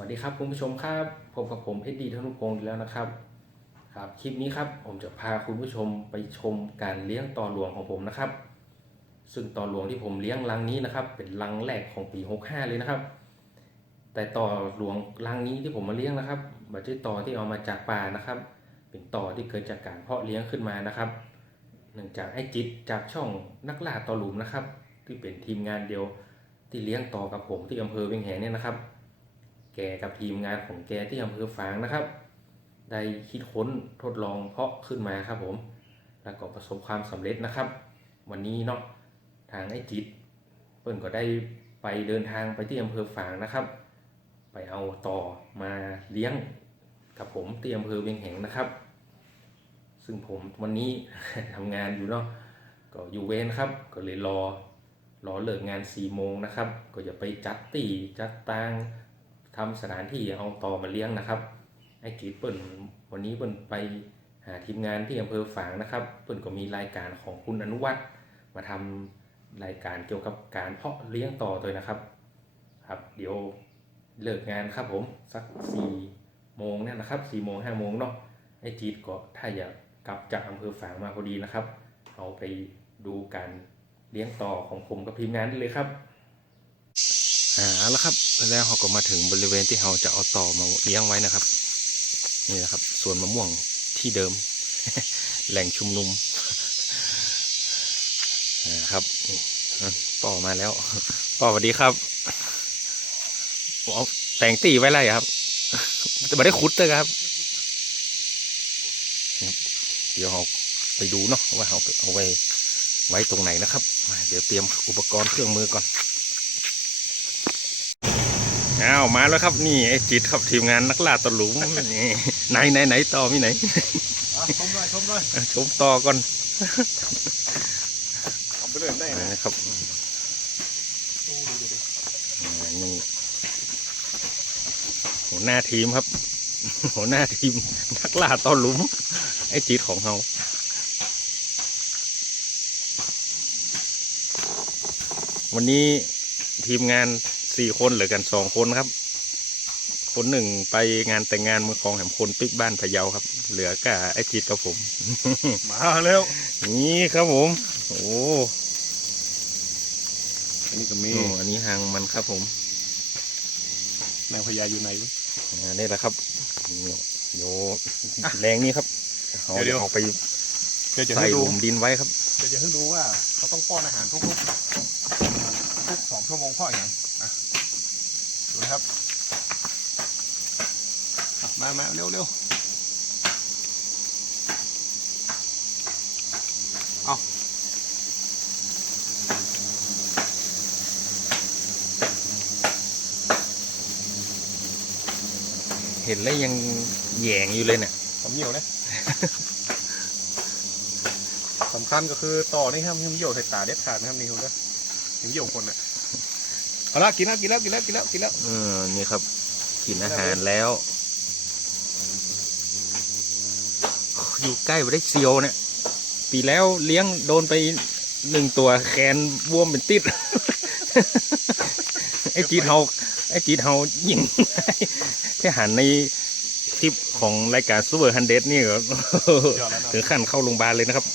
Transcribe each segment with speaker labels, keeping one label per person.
Speaker 1: วัสดีครับคุณผู้ชมครับพบกับผมเพชรดีธนุพงศ์อีกแล้วนะครับ ครับคลิปนี้ครับผมจะพาคุณผู้ชมไปชมการเลี้ยงต่อหลวงของผมนะครับ ซึ่งต่อหลวงที่ผมเลี้ยงรังนี้นะครับ เป็นรังแรกของปี 65 เลยนะครับ แต่ต่อหลวงรังนี้ที่ผมมาเลี้ยงนะครับไม่ใช่ต่อที่เอามาจากป่านะครับ เป็นต่อที่เกิดจากการเพาะเลี้ยงขึ้นมานะครับเนื่องจากไอ้จิตจากช่องนักล่าต่อหลุมนะครับ ที่เป็นทีมงานเดียวที่เลี้ยงต่อกับผมที่อำเภอเวียงแหงเนี่ยนะครับ แกกับทีมงานของแกที่อำเภอฝางนะครับ ได้คิดค้นทดลองเพาะขึ้นมาครับผม แล้วก็ประสบความสำเร็จนะครับ วันนี้เนาะทางไอ้จิตเปิ้นก็ได้ไปเดินทางไปที่อำเภอฝางนะครับ ไปเอาต่อมาเลี้ยงกับผมที่อำเภอเวียงแหงนะครับ ซึ่งผมวันนี้ทำงานอยู่เนาะก็อยู่เวรครับก็เลยรอรอเลิกงาน4ี่โมงนะครับ ก็จะไปจัดตีจัดตาง ทำสถานที่เอาต่อมาเลี้ยงนะครับไอ้จีดเปิ่นวันนี้เปิ่นไปหาทีมงานที่อำเภอฝางนะครับเปิ่นก็มีรายการของคุณอนุวัฒน์มาทำรายการเกี่ยวกับการเพาะเลี้ยงต่อตัวนะครับครับ เดี๋ยวเลิกงานครับผมสักสี่โมงเนี่ยนะครับสี่โมงห้าโมงเนาะไอ้จีดก็ถ้าอยากกลับจากอำเภอฝางมาพอดีนะครับ เอาไปดูการเลี้ยงต่อของผมกับทีมงานได้เลยครับ อ่าเอาละครับแล้วเราก็มาถึงบริเวณที่เราจะเอาต่อมาเลี้ยงไว้นะครับ นี่นะครับสวนมะม่วงที่เดิม แหล่งชุมนุมนะครับนี่อมาแล้วป่อสวัสดีครับเอาแต่งตีไว้ไรครับจะไม่ได้คุดเลยครับ เดี๋ยวเราไปดูเนาะว่าเราเอาไว้ไว้ตรงไหนนะครับมาเดี๋ยวเตรียมอุปกรณ์เครื่องมือก่อน อ้าวมาแล้วครับนี่ไอ้จิตครับทีมงานนักล่าตะหลุมนี่ไหนไหนไหนต่อมีไหน
Speaker 2: อะชมหน่อยชมหน่อย
Speaker 1: ชมต่อก่อน
Speaker 2: ทำไปเรื่อยได้นะ
Speaker 1: นะครับ
Speaker 2: ดูดูดูดู
Speaker 1: อ่านี่หัวหน้าทีมครับ หัวหน้าทีมนักล่าตอหลุม ไอ้จิตของเราวันนี้ทีมงาน สี่คนเหลือกันสองคนครับ คนหนึ่งไปงานแต่งงานเมืองคลองแหมคนปิกบ้านพะเยาครับ เหลือกับไอ้จิตกับผม
Speaker 2: มาเร็ว
Speaker 1: นี่ครับผม โอ้
Speaker 2: อันนี้ก็มี
Speaker 1: โอ้อันนี้หางมันครับผม
Speaker 2: นางพญาอยู่ไหนวะ
Speaker 1: อ่านี่แหละครับโยแรงนี้ครับเอา
Speaker 2: เดี๋ยว
Speaker 1: เอาไป
Speaker 2: เดี๋ยวจะ
Speaker 1: ใส่
Speaker 2: ให้
Speaker 1: ห
Speaker 2: ดู
Speaker 1: ลุมดินไว้ครับ
Speaker 2: เดี๋ยวจะให้ดูว่าเขาต้องป้อนอาหารทุกๆทุกสองชั่วโมงพ่ออย่างอะดู นะครับ มามาเร็วเร็วเอา
Speaker 1: เห็นแล้วยังแหยงอยู่เลยเนี่ย
Speaker 2: สำเนียวเลยสำคัญก็คือต่อนี่ครับหิมเหี่ยวใส่ตาเด็ดขาดนะครับนี่คุณนะหิมเหี่ยวคนอะ เอาละกินแล้วกินแล้วกินแล้วกินแล้วกินแล้ว
Speaker 1: เออนี่ครับกินอาหารแล้ว อยู่ใกล้ไปได้เซียวเนี่ย ปีแล้วเลี้ยงโดนไปหนึ่งตัวแขนบวมเป็นติด ไอ้จีดเฮาไอ้จีดเฮายิงแค่หันในคลิปของรายการซูเปอร์ฮันเดนี่ก็
Speaker 2: เดี๋ยวแล้วนะ
Speaker 1: ถึงขั้นเข้าโรงพยาบาลเลยนะครับ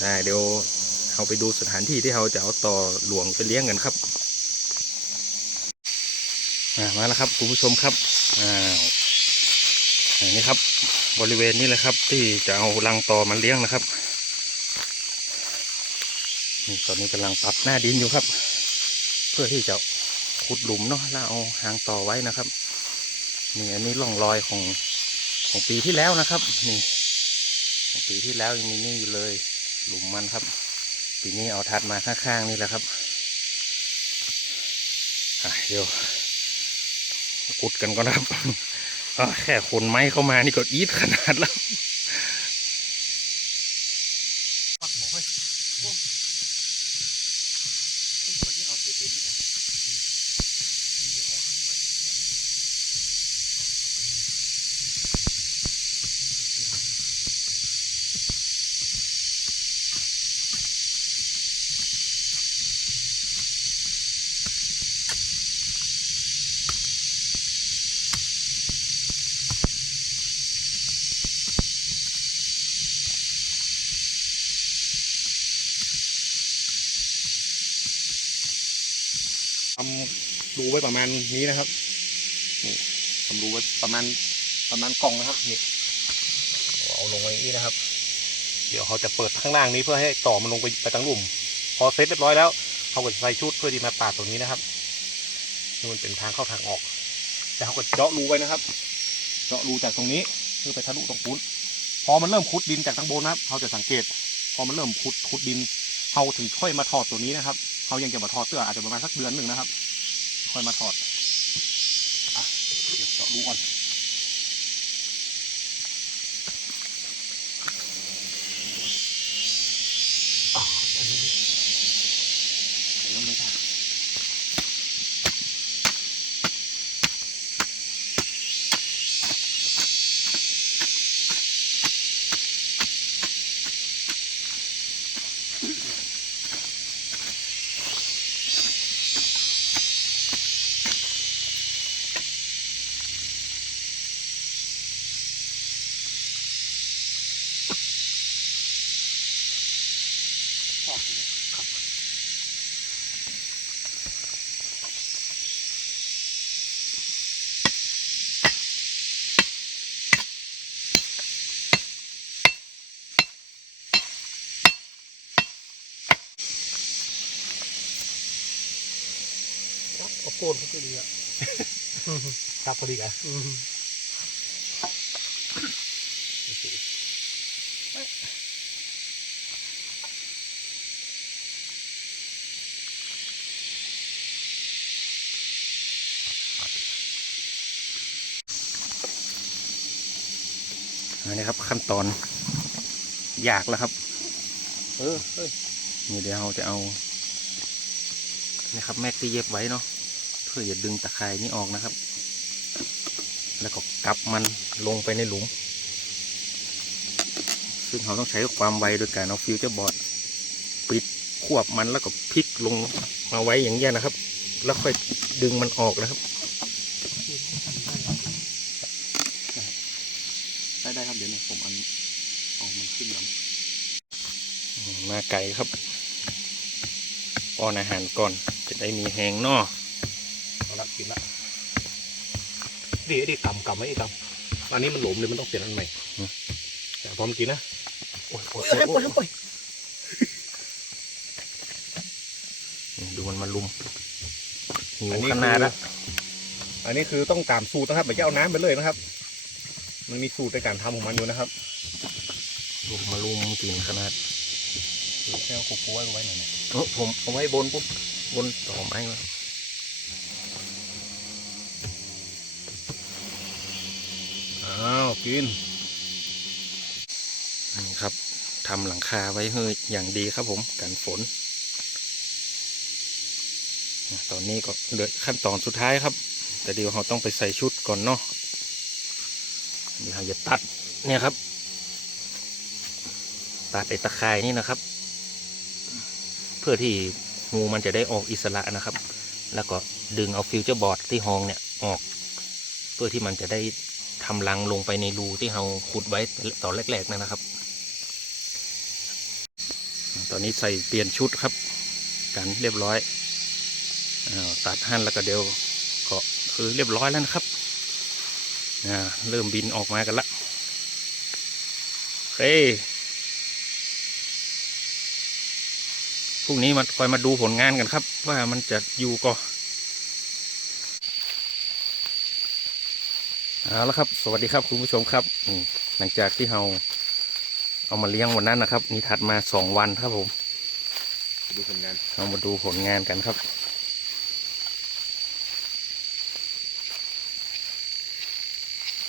Speaker 1: ได้เดี๋ยว เราไปดูสถานที่ที่เราจะเอาต่อหลวงไปเลี้ยงกันครับมาแล้วครับคุณผู้ชมครับอ้าวอันนี้ครับ บริเวณนี้เลยครับ ที่จะเอารังต่อมาเลี้ยงนะครับนี่ตอนนี้กำลังปรับหน้าดินอยู่ครับ เพื่อที่จะขุดหลุมเนาะแล้วเอาหางต่อไว้นะครับนี่อันนี้ร่องรอยของของปีที่แล้วนะครับ นี่ของปีที่แล้วยังมีนี่อยู่เลย หลุมมันครับ ปีนี้เอาทัดมาข้างๆนี่แหละครับเดี๋ยวขุดกันก่อนนะครับแค่ขนไม้เข้ามานี่ก็อีทขนาดแล้ว
Speaker 2: ปักบอกให้ก้มก้มเหมือนที่เอาเตะๆนี่นะเดี๋ยวเอาอันนี้ไว้เดี๋ยวเอาอันนี้สอนเข้าไป ทำรูไว้ประมาณนี้นะครับนี่ทำรูไว้ประมาณประมาณกล่องนะครับนี่เอาลงไว้นี้นะครับ เดี๋ยวเขาจะเปิดข้างล่างนี้เพื่อให้ต่อมันลงไปไปตั้งหลุม พอเสร็จเรียบร้อยแล้วเขาก็จะใส่ชุดเพื่อที่มาปาดตัวนี้นะครับนี่มันเป็นทางเข้าทางออก แต่เขาก็เจาะรูไว้นะครับ เจาะรูจากตรงนี้เพื่อไปทะลุตรงปุ้นพอมันเริ่มขุดดินจากทางบนนะครับเขาจะสังเกต พอมันเริ่มขุดขุดดินเขาถึงค่อยมาถอดตัวนี้นะครับ เขายังจะมาถอดเสื้ออาจจะประมาณสักเดือนหนึ่งนะครับ ค่อยมาถอดอะเดี๋ยวเจาะรูก่อน เอา
Speaker 3: โกนเขาก็ดีอะ
Speaker 2: ครับพอดีกัน
Speaker 1: อันนี้ครับขั้นตอนยากแล้วครับ
Speaker 2: เออเฮ้ย
Speaker 1: นี่เดี๋ยวเราจะเอานี่ครับแม็กที่เย็บไว้เนาะ เพื่ออย่าดึงตะไคร่นี้ออกนะครับ แล้วก็กลับมันลงไปในหลุม ซึ่งเราต้องใช้ความไวโดยการเอาฟิวเจอร์บอร์ดปิดควบมันแล้วก็พลิกลงมาไว้อย่างเงี้ยนะครับ แล้วค่อยดึงมันออกนะครับ
Speaker 2: ได้ได้ครับเดี๋ยวเนี่ยผมอันเอามันขึ้นล
Speaker 1: มาไก่ครับป้อนอาหารก่อนจะได้มีแหงเนอำ
Speaker 2: เอาละ กินละดีดีกำกำไว้อีกกำอันนี้มันหลวมเลยมันต้องเปลี่ยนอันใหม่แต่พร้อมกินนะโอ้ยโอ้ย
Speaker 3: โอ้ย
Speaker 2: โอ้ย
Speaker 3: โอ้ย
Speaker 1: ดูมันมาลุมหิว
Speaker 2: อันนี้
Speaker 1: ขนาด
Speaker 2: คือ
Speaker 1: ละ
Speaker 2: อันนี้คือต้องตามสูตรนะครับไม่ใช่เอาน้ำไปเลยนะครับ มันมีสูตรในการทำของมันอยู่นะครับ
Speaker 1: ลุมมาลุมกินขนาด
Speaker 2: แค่เอาคุกไว้ไว้หน่อยนะ
Speaker 1: เออผมเอาไว้บนปุ๊บบนต่อไม้มา
Speaker 2: กิน
Speaker 1: นี่ครับทำหลังคาไว้ให้อย่างดีครับผมกันฝน ตอนนี้ก็เหลือขั้นตอนสุดท้ายครับ แต่เดี๋ยวเราต้องไปใส่ชุดก่อนเนาะเดี๋ยวเราจะตัดเนี่ยครับ ตัดไอ้ตะข่ายนี่นะครับ เพื่อที่งูมันจะได้ออกอิสระนะครับ แล้วก็ดึงเอาฟิวเจอร์บอร์ดที่ห้องเนี่ยออก เพื่อที่มันจะได้ ทำรังลงไปในรูที่เราขุดไว้ตอนแรกๆนั่นนะครับ ตอนนี้ใส่เปลี่ยนชุดครับ กันเรียบร้อยอตัดหั่นแล้วก็เดี๋ยวก็คือเรียบร้อยแล้วนะครับเริ่มบินออกมากันละโอเคพรุ่งนี้มาคอยมาดูผลงานกันครับ ว่ามันจะอยู่ก็ เอาละครับ สวัสดีครับคุณผู้ชมครับอืมหลังจากที่เราเอามาเลี้ยงวันนั้นนะครับ นี่ถัดมาสองวันครับผม
Speaker 2: ดูผลงาน
Speaker 1: เรามาดูผลงานกันครับ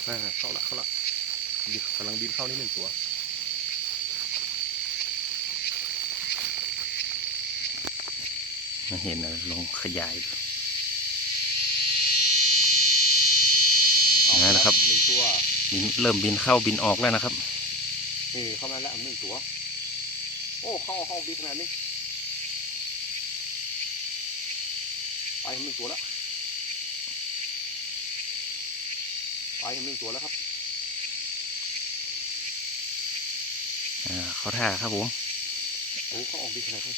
Speaker 2: อ่าเข้าละเข้าละบินกำลังบินเข้านี่หนึ่งตัว
Speaker 1: มาเห็นอะไรลองขยายดู
Speaker 2: เอา
Speaker 1: นั่นแหละครับ
Speaker 2: หนึ่งตัว
Speaker 1: บินเริ่มบินเข้าบินออกแล้วนะครับ
Speaker 2: นี่เข้ามาแล้วหนึ่งตัว โอ้เข้าเข้าบินขนาดนี้ไปหนึ่งตัวแล้วไปหนึ่งตัวแล้วครับ
Speaker 1: อ่าเขาท่าครับผม
Speaker 2: โอ้เขาออกบินขนาดนี้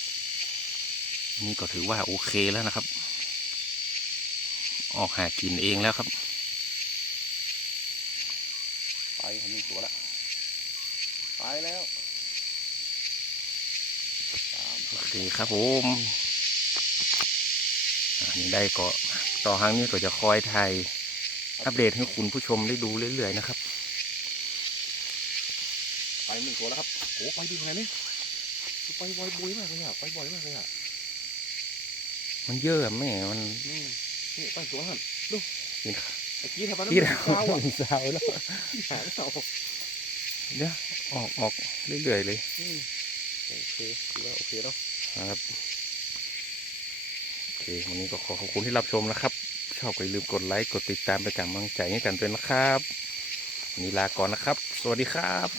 Speaker 1: นี่ก็ถือว่าโอเคแล้วนะครับ ออกหากินเองแล้วครับ
Speaker 2: ไปครับหนึ่งตัวละไปแล้วสาม
Speaker 1: โอเคครับผมอันนี้ได้ก็ต่อครั้งนี้ก็จะคอยถ่ายอัปเดตให้คุณผู้ชมได้ดูเรื่อยๆนะครับ
Speaker 2: ไปหนึ่งตัวแล้วครับโอ้ไปดีขนาดนี้ไปบ่อยบุยมากเลยอะไปบ่อยมากเลยอะ
Speaker 1: มันเยอะอะแม่มัน
Speaker 2: นี่นี่ไปตัวหัน
Speaker 1: กิน
Speaker 2: ไอ้ กี้ทำไม
Speaker 1: ที่
Speaker 2: เรา
Speaker 1: เรา
Speaker 2: เช้าอะ
Speaker 1: สาวแล้ว
Speaker 2: หาเรา
Speaker 1: เดี๋ยวออกออกเรื่อยๆเลย
Speaker 2: อืมโอเคถือว่าโอเคเนาะ
Speaker 1: ครับโอเควันนี้ก็ขอขอบคุณที่รับชมนะครับ ชอบก็อย่าลืมกดไลค์กดติดตามไปนกำลังใจให้กันด้วยนะครับวันนี้ลาก่อนนะครับ สวัสดีครับ